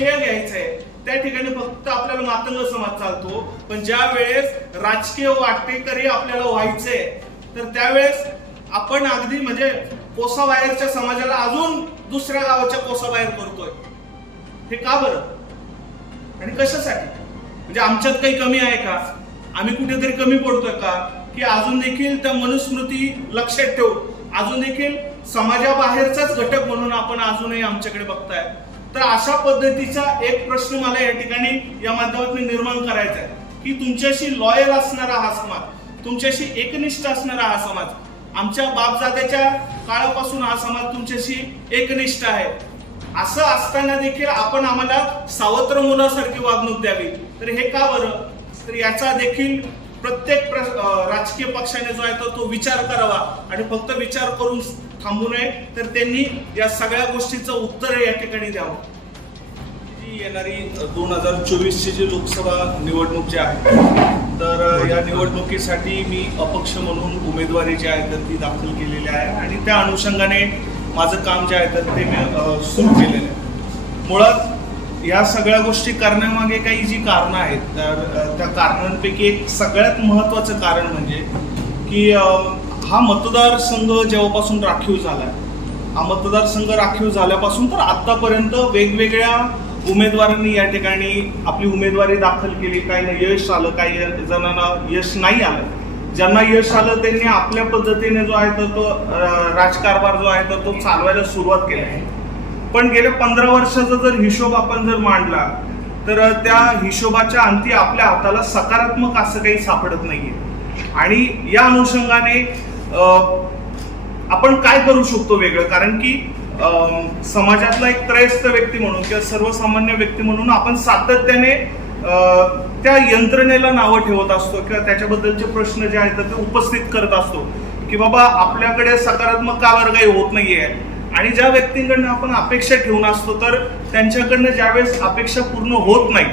श्रेय घ्यायचंय. त्या ठिकाणी फक्त आपल्याला मातंग समाज चालतो. पण ज्या वेळेस राजकीय वाटेकरी आपल्याला व्हायचंय तर त्यावेळेस आपण अगदी म्हणजे कोसाबाहेरच्या समाजाला अजून दुसऱ्या गावाच्या कोसाबाहेर करतोय. हे का बरं? आणि कशासाठी? म्हणजे आमच्यात काही कमी आहे का? आम्ही कुठेतरी कमी पडतोय का? की अजून देखील त्या मनुस्मृती लक्षात ठेवून अजून देखील समाजाबाहेरचाच घटक म्हणून आपण अजूनही आमच्याकडे बघताय. तर अशा पद्धतीचा एक प्रश्न मला या ठिकाणी या माध्यमातून निर्माण करायचा आहे की तुमच्याशी लॉयल असणारा हा समाज तुमच्याशी एकनिष्ठ असणारा हा समाज आमच्या बापजात्याच्या काळापासून हा समाज तुमच्याशी एकनिष्ठ आहे. असं असताना देखील आपण आम्हाला सावत्र मुलासारखी वागणूक द्यावी. तर हे का बरं? तर याचा देखील प्रत्येक प्र- राजकीय पक्षाने जो आहे तो तो विचार करावा आणि फक्त विचार करून थांबू नये तर त्यांनी या सगळ्या गोष्टीचं उत्तर या ठिकाणी द्यावं. येणारी दोन हजार चोवीसची जी लोकसभा निवडणूक जी आहे तर या निवडणुकीसाठी मी अपक्ष म्हणून उमेदवारी जी आहे तर ती दाखल केलेली आहे आणि त्या अनुषंगाने माझं काम जे आहे तर ते मी सुरू केलेलं आहे. मुळात या सगळ्या गोष्टी करण्यामागे काही जी कारणं आहेत तर त्या कारणांपैकी एक सगळ्यात महत्त्वाचं कारण म्हणजे की हा मतदारसंघ जेव्हापासून राखीव झाला हा मतदारसंघ राखीव झाल्यापासून तर आतापर्यंत वेगवेगळ्या उमेदवारांनी या ठिकाणी आपली उमेदवारी दाखल केली काही यश आलं काही जणांना यश नाही आलं. ज्यांना यश आलं त्यांनी आपल्या पद्धतीने जो आहे तर तो राजकारभार जो आहे तर तो चालवायला सुरुवात केली आहे. पण गेल्या पंधरा वर्षाचा जर हिशोब आपण जर मांडला तर त्या हिशोबाच्या अंती आपल्या हाताला सकारात्मक असं काही सापडत नाहीये. आणि या अनुषंगाने आपण काय करू शकतो वेगळं? कारण की समाजातला एक त्रयस्थ व्यक्ती म्हणून किंवा सर्वसामान्य व्यक्ती म्हणून आपण सातत्याने त्या यंत्रणेला नावं ठेवत असतो किंवा त्याच्याबद्दलचे प्रश्न जे आहेत ते उपस्थित करत असतो की बाबा आपल्याकडे सकारात्मक का वर्गाई काही होत नाहीये? आणि ज्या व्यक्तींकडनं आपण अपेक्षा ठेवून असतो तर त्यांच्याकडनं ज्यावेळेस अपेक्षा पूर्ण होत नाही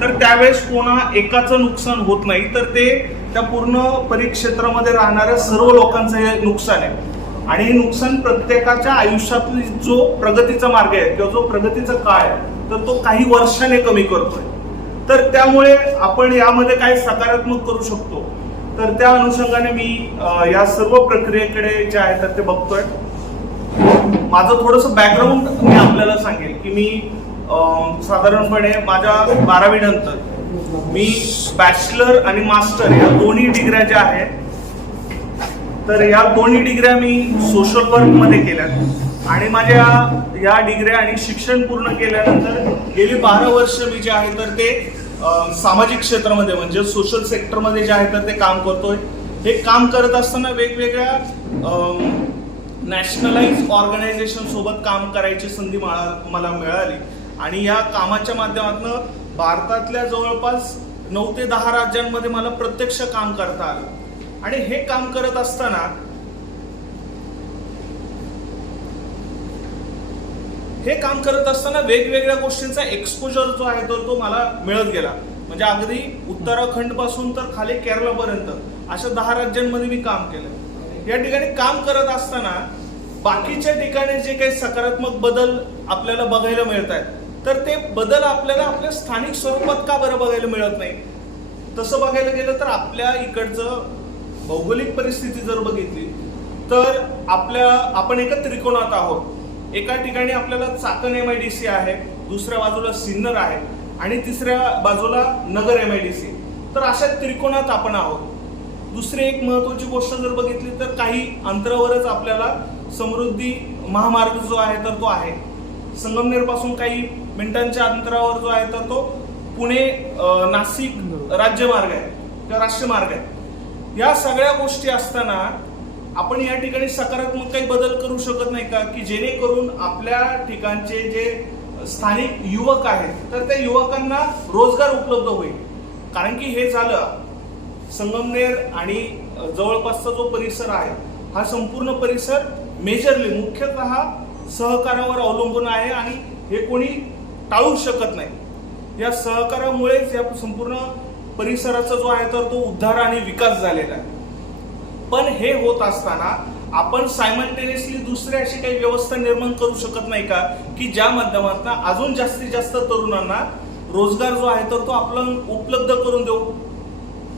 तर त्यावेळेस कोणा एकाचं नुकसान होत नाही तर ते त्या पूर्ण परिक्षेत्रामध्ये राहणाऱ्या सर्व लोकांचं हे नुकसान आहे. आणि हे नुकसान प्रत्येकाच्या आयुष्यातली जो प्रगतीचा मार्ग आहे किंवा जो प्रगतीचा काळ आहे तर तो काही वर्षाने कमी करतोय. तर त्यामुळे आपण यामध्ये काही सकारात्मक करू शकतो. तर त्या अनुषंगाने मी या सर्व प्रक्रियेकडे जे आहे तर ते बघतोय. माझं थोडस बॅकग्राऊंड मी आपल्याला सांगेल की मी साधारणपणे माझ्या बारावी नंतर मी बॅचलर आणि मास्टर या दोन्ही डिग्र्या ज्या आहेत तर या दोन्ही डिग्र्या मी सोशल वर्कमध्ये केल्यात. आणि माझ्या या डिग्र्या आणि शिक्षण पूर्ण केल्यानंतर गेली बारा वर्ष मी जे आहे तर ते सामाजिक क्षेत्रामध्ये म्हणजे सोशल सेक्टरमध्ये जे आहे तर ते काम करतोय. हे काम करत असताना वेगवेगळ्या नॅशनलाइज ऑर्गनायझेशन सोबत काम करायची संधी मला मला मिळाली. आणि या कामाच्या माध्यमातून भारतातल्या जवळपास नऊ ते दहा राज्यांमध्ये मला प्रत्यक्ष काम करता आलं. आणि हे काम करत असताना हे काम करत असताना वेगवेगळ्या गोष्टींचा एक्सपोजर जो आहे तर तो मला मिळत गेला. म्हणजे अगदी उत्तराखंडपासून तर खाली केरळापर्यंत अशा दहा राज्यांमध्ये मी काम केलं. या ठिकाणी काम करत असताना बाकीच्या ठिकाणी जे काही सकारात्मक बदल आपल्याला बघायला मिळत आहेत तर ते बदल आपल्याला आपल्या स्थानिक स्वरूपात का बरं बघायला मिळत नाही? तसं बघायला गेलं तर आपल्या इकडचं भौगोलिक परिस्थिती जर बघितली तर आपल्या आपण एका त्रिकोणात आहोत. एका ठिकाणी आपल्याला Chakan M I D C आहे दुसऱ्या बाजूला सिन्नर आहे आणि तिसऱ्या बाजूला Nagar M I D C तर अशा त्रिकोणात आपण आहोत. दुसरी एक महत्वाची गोष्ट जर बघितली तर काही अंतरावरच आपल्याला समृद्धी महामार्ग जो आहे तर तो आहे. संगमनेरपासून काही मिनिटांच्या अंतरावर जो आहे तर तो पुणे नाशिक राज्यमार्ग आहे किंवा राष्ट्रमार्ग आहे. या सगळ्या गोष्टी असताना आपण या ठिकाणी सकारात्मक काही बदल करू शकत नाही का? की जेणेकरून आपल्या ठिकाणचे जे स्थानिक युवक आहेत तर त्या युवकांना रोजगार उपलब्ध होईल. कारण की हे झालं संगमनेर आणि जवळपासचा जो परिसर आहे हा संपूर्ण परिसर मेजरली मुख्यतः सहकारावर अवलंबून आहे आणि हे कोणी टाळू शकत नाही. या सहकारामुळेच या संपूर्ण परिसराचा जो आहे तर तो उद्धार आणि विकास झालेला आहे. पण हे होत असताना आपण सायमल्टेनियसली दुसरी अशी काही व्यवस्था निर्माण करू शकत नाही का? की ज्या माध्यमातून अजून जास्तीत जास्त तरुणांना रोजगार जो आहे तर तो आपला उपलब्ध करून देऊ.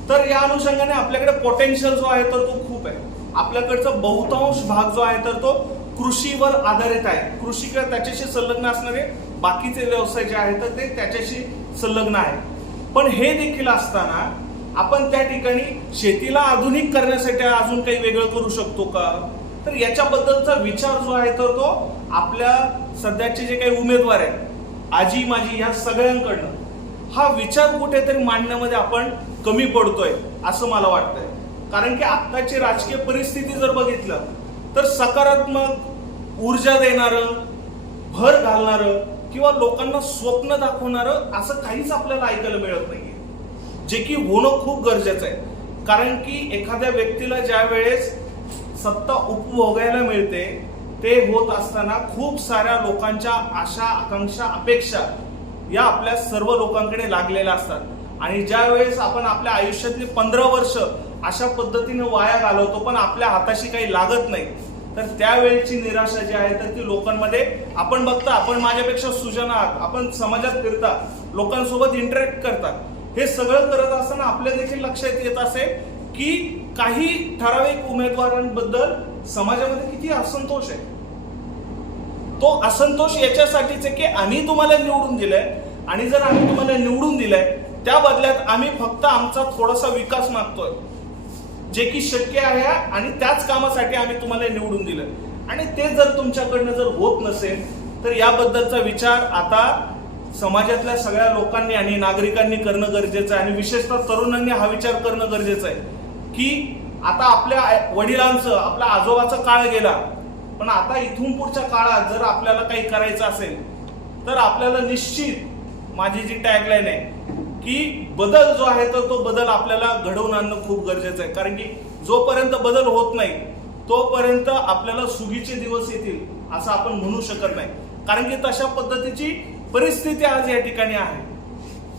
तर या अनुषंगाने आपल्याकडे पोटेन्शियल जो आहे तर तो खूप आहे. आपल्याकडचा बहुतांश भाग जो आहे तर तो कृषीवर आधारित आहे. कृषी किंवा त्याच्याशी संलग्न असणारे बाकीचे व्यवसाय जे आहेत तर ते त्याच्याशी संलग्न आहे पण हे देखील असताना आपण त्या ठिकाणी शेतीला आधुनिक करण्यासाठी अजून काही वेगळं करू शकतो का? तर याच्याबद्दलचा विचार जो आहे तर तो आपल्या सध्याचे जे काही उमेदवार आहेत आजी माझी या सगळ्यांकडनं हा विचार कुठेतरी मांडण्यामध्ये आपण कमी पडतोय असं मला वाटतंय. कारण की आत्ताची राजकीय परिस्थिती जर बघितलं तर सकारात्मक ऊर्जा देणारं भर घालणारं किंवा लोकांना स्वप्न दाखवणारं असं काहीच आपल्याला ऐकायला मिळत नाहीये. जे की होणं खूप गरजेचं आहे. कारण की एखाद्या व्यक्तीला ज्या वेळेस सत्ता उपभोगायला मिळते ते होत असताना खूप साऱ्या लोकांच्या आशा आकांक्षा अपेक्षा या आपल्या सर्व लोकांकडे लागलेल्या असतात. आणि ज्या वेळेस आपण आपल्या आयुष्यातली पंधरा वर्ष अशा पद्धतीने वाया घालवतो पण आपल्या हाताशी काही लागत नाही तर त्यावेळेची निराशा जी आहे तर ती लोकांमध्ये आपण बघता आपण माझ्यापेक्षा सुजन आहात आपण समाजात फिरता लोकांसोबत इंटरॅक्ट करतात हे सगळं करत असताना आपल्या देखील लक्षात येत असे की काही ठराविक उमेदवारांबद्दल समाजामध्ये किती असंतोष आहे. तो असंतोष याच्यासाठीच आहे की आम्ही तुम्हाला निवडून दिलंय आणि जर आम्ही तुम्हाला निवडून दिलंय त्या बदल्यात आम्ही फक्त आमचा थोडासा विकास मागतोय. जे की शक्य आहे आणि त्याच कामासाठी आम्ही तुम्हाला निवडून दिलं आणि ते जर तुमच्याकडनं जर होत नसेल तर याबद्दलचा विचार आता समाजातल्या सगळ्या लोकांनी आणि नागरिकांनी करणं गरजेचं आहे. आणि विशेषतः तरुणांनी हा विचार करणं गरजेचं आहे. की आता आपल्या वडिलांचं आपल्या आजोबाचा काळ गेला. पण आता इथून पुढच्या काळात जर आपल्याला काही करायचं असेल तर आपल्याला निश्चित माझी जी टॅगलाईन आहे की बदल जो आहे तर तो बदल आपल्याला घडवून आणणं खूप गरजेचं आहे. कारण की जोपर्यंत बदल होत नाही तोपर्यंत आपल्याला सुगीचे दिवस येतील असं आपण म्हणू शकत नाही. कारण की तशा पद्धतीची परिस्थिती आज या ठिकाणी आहे.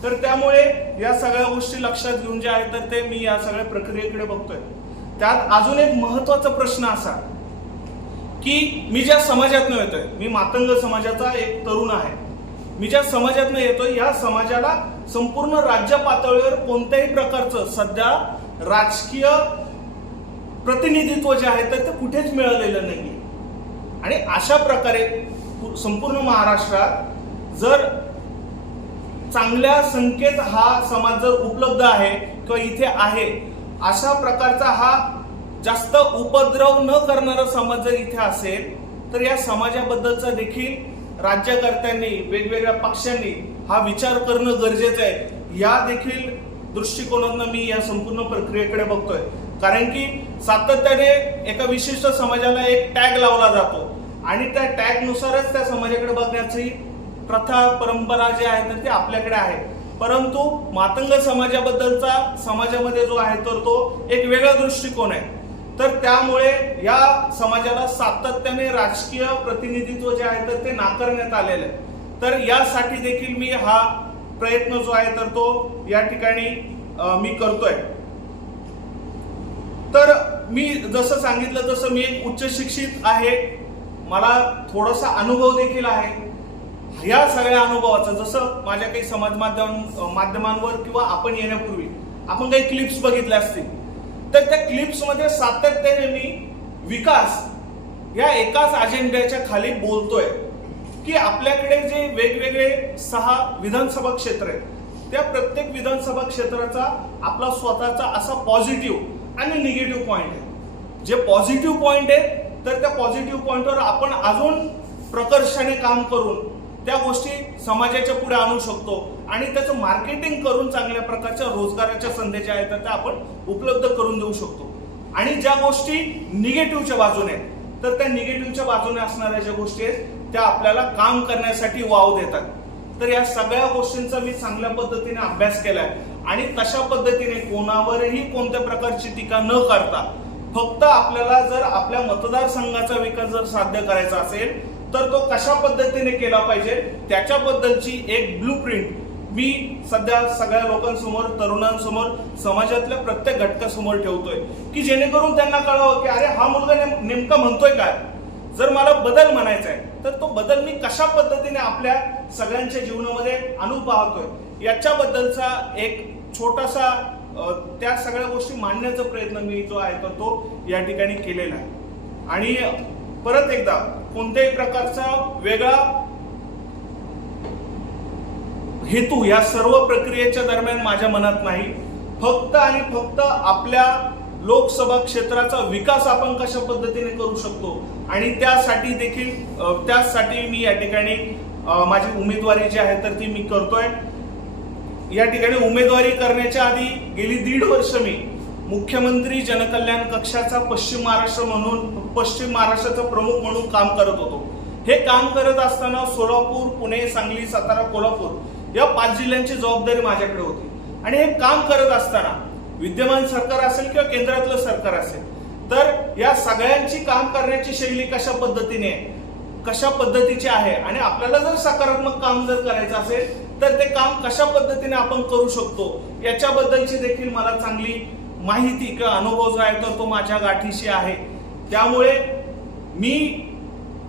तर त्यामुळे या सगळ्या गोष्टी लक्षात घेऊन जे आहे तर ते मी या सगळ्या प्रक्रियेकडे बघतोय. त्यात अजून एक महत्त्वाचा प्रश्न असा की मी ज्या समाजातनं येतोय मी मातंग समाजाचा एक तरुण आहे. मी ज्या समाजातनं येतोय या समाजाला संपूर्ण राज्य पातळीवर कोणत्याही प्रकारचं सध्या राजकीय प्रतिनिधित्व जे आहे तर ते कुठेच मिळालेलं नाही आणि अशा प्रकारे संपूर्ण महाराष्ट्रात जर चांगल्या संख्येत हा समाज जर उपलब्ध आहे किंवा इथे आहे अशा प्रकारचा हा जास्त उपद्रव न करणारा समाज जर इथे असेल तर या समाजाबद्दलचा देखील राज्यकर्त्यांनी वेगवेगळ्या पक्षांनी हा विचार करणं गरजेचं आहे. या देखील दृष्टिकोनातून मी या संपूर्ण प्रक्रियेकडे बघतोय. कारण की सातत्याने एका विशिष्ट समाजाला एक टॅग लावला जातो. आणि त्या टॅगनुसारच त्या समाजाकडे बघण्याची प्रथा परंपरा जे आहे तर ती आपल्याकडे आहे. परंतु मातंग समाजाबद्दलचा समाजामध्ये जो आहे तर तो एक वेगळा दृष्टिकोन आहे. तर त्यामुळे या समाजाला सातत्याने राजकीय प्रतिनिधित्व जे आहे तर ते नाकारण्यात आलेलं आहे. तर यासाठी देखील मी हा प्रयत्न जो आहे तर तो या ठिकाणी मी करतोय. तर मी जसं सांगितलं तसं मी एक उच्च शिक्षित आहे. मला थोडासा अनुभव देखील आहे. या सगळ्या अनुभवाचं जसं माझ्या काही समाज माध्यम माध्यमांवर किंवा आपण येण्यापूर्वी आपण काही क्लिप्स बघितल्या असतील. तर त्या क्लिप्समध्ये सातत्याने मी विकास या एकाच अजेंड्याच्या खाली बोलतोय की आपल्याकडे जे वेगवेगळे सहा विधानसभा क्षेत्र आहेत त्या प्रत्येक विधानसभा क्षेत्राचा आपला स्वतःचा असा पॉझिटिव्ह आणि निगेटिव्ह पॉईंट आहे. जे पॉझिटिव्ह पॉईंट आहे तर त्या पॉझिटिव्ह पॉईंटवर आपण अजून प्रकर्षाने काम करून त्या गोष्टी समाजाच्या पुढे आणू शकतो. आणि त्याचं मार्केटिंग करून चांगल्या प्रकारच्या रोजगाराच्या संधी ज्या आहेत त्या आपण उपलब्ध करून देऊ शकतो. आणि ज्या गोष्टी निगेटिव्हच्या बाजूने आहेत, तर त्या निगेटिव्हच्या बाजूने असणाऱ्या ज्या गोष्टी आहेत त्या आपल्याला काम करण्यासाठी वाव देतात. तर या सगळ्या गोष्टींचा मी चांगल्या पद्धतीने अभ्यास केलाय. आणि तशा पद्धतीने कोणावरही कोणत्या प्रकारची टीका न करता फक्त आपल्याला जर आपल्या मतदारसंघाचा विकास जर साध्य करायचा असेल तर तो कशा पद्धतीने केला पाहिजे? त्याच्याबद्दलची एक ब्लू प्रिंट मी सध्या सगळ्या लोकांसमोर तरुणांसमोर समाजातल्या प्रत्येक घटकासमोर ठेवतोय. की जेणेकरून त्यांना कळावं की अरे हा मुलगा नेम- नेमका म्हणतोय काय? जर मला बदल म्हणायचा आहे तर तो बदल मी कशा पद्धतीने आपल्या सगळ्यांच्या जीवनामध्ये आणू पाहतोय? याच्याबद्दलचा एक छोटासा त्या सगळ्या गोष्टी मांडण्याचा प्रयत्न मी जो आहे तर तो या ठिकाणी केलेला आहे. आणि परत एकदा कोणत्याही प्रकारचा वेगळा हेतू या सर्व प्रक्रियेच्या दरम्यान माझ्या मनात नाही. फक्त आणि फक्त आपल्या लोकसभा क्षेत्राचा विकास आपण कशा पद्धतीने करू शकतो? आणि त्यासाठी देखील त्यासाठी मी या ठिकाणी माझी उमेदवारी जी आहे तर ती मी करतोय. या ठिकाणी उमेदवारी करण्याच्या आधी गेली दीड वर्ष मी मुख्यमंत्री जनकल्याण कक्षाचा पश्चिम महाराष्ट्र म्हणून पश्चिम महाराष्ट्राचा प्रमुख म्हणून काम करत होतो. हे काम करत असताना सोलापूर पुणे सांगली सातारा कोल्हापूर या पाच जिल्ह्यांची जबाबदारी माझ्याकडे होती. आणि हे काम करत असताना विद्यमान सरकार असेल किंवा केंद्रातलं सरकार असेल तर या सगळ्यांची काम करण्याची शैली कशा पद्धतीने कशा पद्धतीची आहे? आणि आपल्याला जर सकारात्मक काम जर करायचं असेल तर ते काम कशा पद्धतीने आपण करू शकतो? याच्याबद्दलची देखील मला चांगली माहिती किंवा अनुभव जो आहे तर तो माझ्या गाठीशी आहे. त्यामुळे मी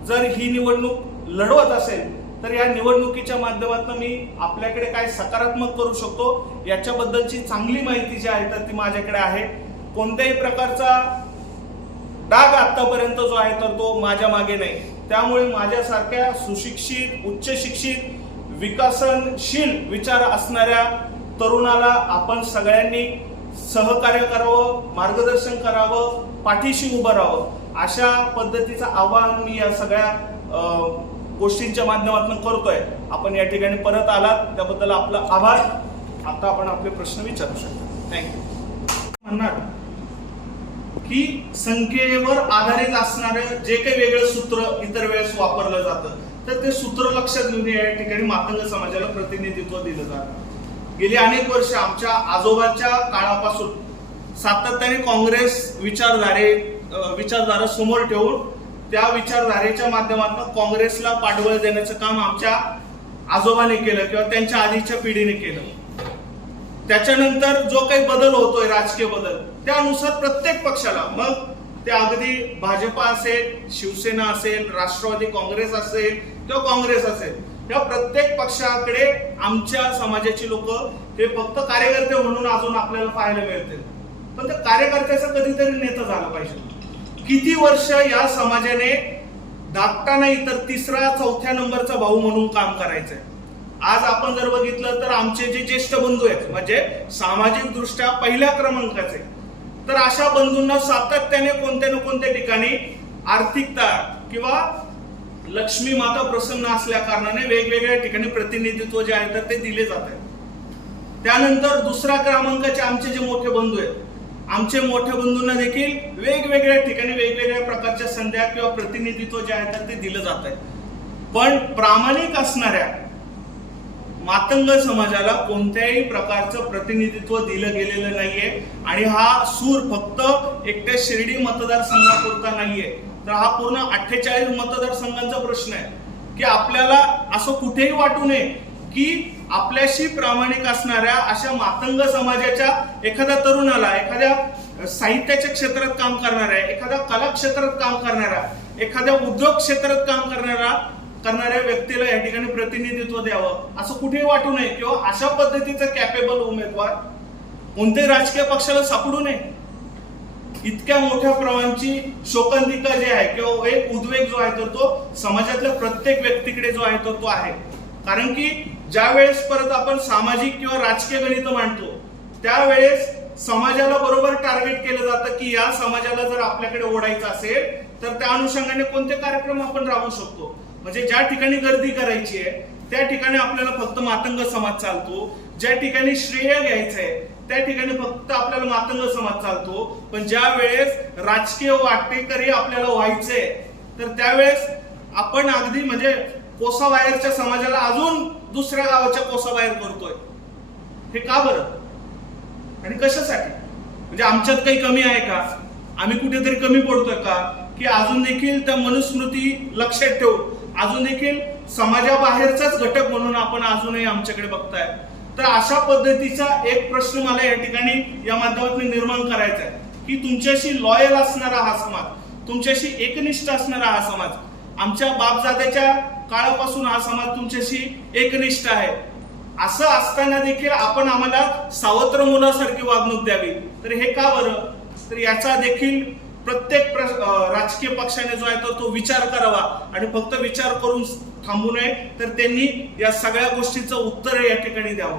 जर ही निवडणूक लढवत असेल तर या निवडणुकीच्या माध्यमातून मी आपल्याकडे काय सकारात्मक करू शकतो याच्याबद्दलची चांगली माहिती जी आहे तर ती माझ्याकडे आहे. कोणत्याही प्रकारचा डाग आतापर्यंत जो आहे तर तो माझ्या मागे नाही. त्यामुळे माझ्यासारख्या सुशिक्षित उच्च शिक्षित विकसनशील विचार असणाऱ्या तरुणाला आपण सगळ्यांनी सहकार्य करावं मार्गदर्शन करावं पाठीशी उभं राहावं अशा पद्धतीचं आवाहन मी या सगळ्या गोष्टींच्या माध्यमातून करतोय. आपण या ठिकाणी परत आलात त्याबद्दल आपला आभार. आता आपण आपले प्रश्न विचारू शकतो. थँक्यू म्हणणार की संख्येवर आधारित असणारं जे काही वेगळं सूत्र इतर वेळेस वापरलं जातं तर ते सूत्र लक्षात घेऊन या ठिकाणी मातंग समाजाला प्रतिनिधित्व दिलं जातं. गेली अनेक वर्ष आमच्या आजोबाच्या काळापासून सातत्याने काँग्रेस विचारधारे विचारधारा समोर ठेवून त्या विचारधारेच्या माध्यमातून काँग्रेसला पाठबळ देण्याचं काम आमच्या आजोबाने केलं किंवा त्यांच्या आधीच्या पिढीने केलं. त्याच्यानंतर जो काही बदल होतोय राजकीय बदल त्यानुसार प्रत्येक पक्षाला मग ते अगदी भाजपा असेल शिवसेना असेल राष्ट्रवादी काँग्रेस असेल किंवा काँग्रेस असेल या प्रत्येक पक्षाकडे आमच्या समाजाची लोक हे फक्त कार्यकर्ते म्हणून अजून आपल्याला पाहायला मिळतील. पण त्या कार्यकर्त्याचा कधीतरी नेता झाला पाहिजे. किती वर्ष या समाजाने धाकटा नाही तर तिसरा चौथ्या नंबरचा भाऊ म्हणून काम करायचंय. आज आपण जर बघितलं तर आमचे जे ज्येष्ठ बंधू आहेत म्हणजे सामाजिक दृष्ट्या पहिल्या क्रमांकाचे तर अशा बंधूंना सातत्याने कोणत्या ना कोणत्या ठिकाणी आर्थिकता किंवा लक्ष्मी माता प्रसन्न असल्या कारणाने वेगवेगळ्या ठिकाणी प्रतिनिधित्व जे आहे तर ते दिले जात आहे. त्यानंतर दुसऱ्या क्रमांकाचे आमचे जे मोठे बंधू आहेत आमचे मोठ्या बंधूंना देखील वेगवेगळ्या ठिकाणी वेगवेगळ्या प्रकारच्या संध्या किंवा प्रतिनिधित्व जे आहे तर ते दिलं जात आहे. पण प्रामाणिक असणाऱ्या मातंग समाजाला कोणत्याही प्रकारचं प्रतिनिधित्व दिलं गेलेलं नाहीये. आणि हा सूर फक्त एकट्या शिर्डी मतदारसंघापुरता नाहीये. तर हा पूर्ण अठ्ठेचाळीस मतदारसंघांचा प्रश्न आहे. की आपल्याला असं कुठेही वाटू नये की आपल्याशी प्रामाणिक असणाऱ्या अशा मातंग समाजाच्या एखाद्या तरुणाला एखाद्या साहित्याच्या क्षेत्रात काम करणाऱ्या एखाद्या कला क्षेत्रात काम करणाऱ्या एखाद्या उद्योग क्षेत्रात काम करणारा करणाऱ्या व्यक्तीला या ठिकाणी प्रतिनिधित्व द्यावं. असं कुठेही वाटू नये किंवा अशा पद्धतीचा कॅपेबल उमेदवार कोणत्याही राजकीय पक्षाला सापडू नये. इतक्या मोठ्या प्रमाणाची शोकांतिका जी आहे किंवा एक उद्वेग जो आहे तर तो समाजातल्या प्रत्येक व्यक्तीकडे जो आहे तर तो आहे. कारण की ज्या वेळेस परत आपण सामाजिक किंवा राजकीय गणित मांडतो त्यावेळेस समाजाला बरोबर टार्गेट केलं जातं की या समाजाला जर आपल्याकडे ओढायचं असेल तर त्या अनुषंगाने कोणते कार्यक्रम आपण राबवू शकतो? म्हणजे ज्या ठिकाणी गर्दी करायची आहे त्या ठिकाणी आपल्याला फक्त मातंग समाज चालतो. ज्या ठिकाणी श्रेय घ्यायचं आहे त्या ठिकाणी फक्त आपल्याला मातंग समाज चालतो. पण ज्या वेळेस राजकीय वाटेकरी आपल्याला व्हायचंय तर त्यावेळेस आपण अगदी म्हणजे कोसाबाहेरच्या समाजाला अजून दुसऱ्या गावाच्या कोसाबाहेर करतोय. हे का बरं? आणि कशासाठी? म्हणजे आमच्यात काही कमी आहे का? आम्ही कुठेतरी कमी पडतोय का? की अजून देखील त्या मनुस्मृती लक्षात ठेवू अजून देखील समाजाबाहेरचाच घटक म्हणून आपण अजूनही आमच्याकडे बघताय. तर अशा पद्धतीचा एक प्रश्न मला या ठिकाणी या माध्यमातून निर्माण करायचा आहे की तुमच्याशी लॉयल असणारा हा समाज तुमच्याशी एकनिष्ठ असणारा हा समाज आमच्या बापजात्याच्या काळापासून हा समाज तुमच्याशी एकनिष्ठ आहे. असं असताना देखील आपण आम्हाला सावत्र मुलासारखी वागणूक द्यावी. तर हे का बरं? तर याचा देखील प्रत्येक प्र- राजकीय पक्षाने जो आहे तो तो विचार करावा आणि फक्त विचार करून थांबू नये तर त्यांनी या सगळ्या गोष्टीचं उत्तर या ठिकाणी द्यावं.